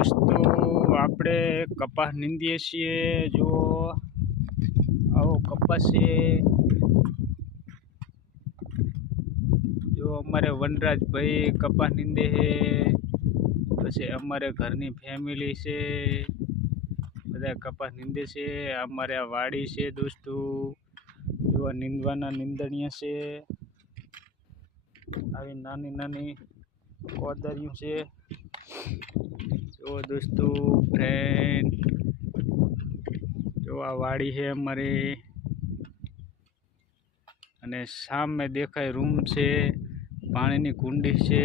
દોસ્તો આપણે કપાસ નીંદીએ છીએ। જો આવો કપાસ છે। જો અમારે વનરાજભાઈ કપાસ નીંદે છે। પછી અમારે ઘરની ફેમિલી છે બધા કપાસ નીંદે છે। અમારે આ વાડી છે દોસ્તો। જો નીંદવાના નીંદણીયા છે। આવી નાની નાની કોદરીઓ છે। જો દોસ્તો ફ્રેન્ડ જો આ વાડી છે અમારી અને સામે દેખાય રૂમ છે, પાણીની કુંડી છે।